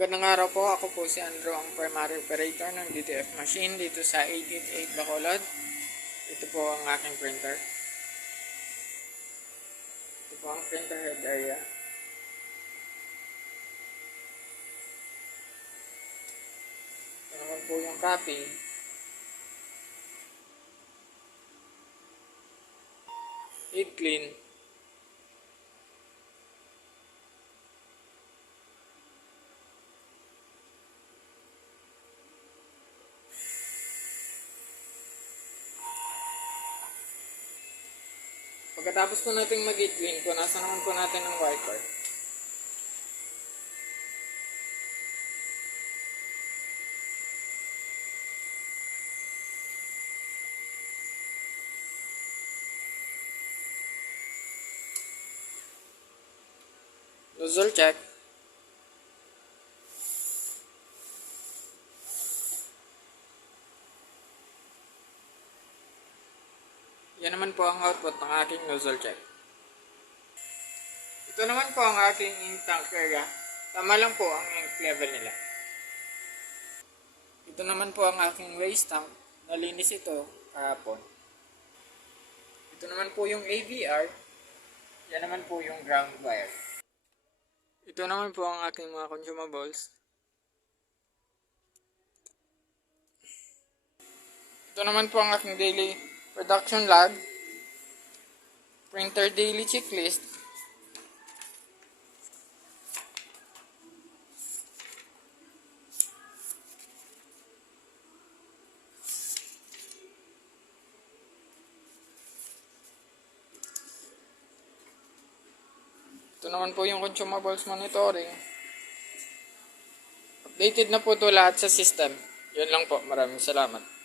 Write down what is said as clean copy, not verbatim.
Magandang araw po, ako po si Andrew, ang primary operator ng DTF machine dito sa 888 Bacolod. Ito po ang aking printer. Ito po ang printer head area. Ito naman po yung copy. Heat clean. Pagkatapos po natin mag-heat clean, punasan naman po natin ng wiper. Nozzle check. Yan naman po ang output ng aking nozzle check. Ito naman po ang aking ink tank area. Tama lang po ang ink level nila. Ito naman po ang aking waste tank. Nalinis ito kahapon. Ito naman po yung AVR. Yan naman po yung ground wire. Ito naman po ang aking mga consumables. Ito naman po ang aking daily production log, printer daily checklist, ito naman po yung consumables monitoring. Updated na po ito lahat sa system. Yun lang po. Maraming salamat.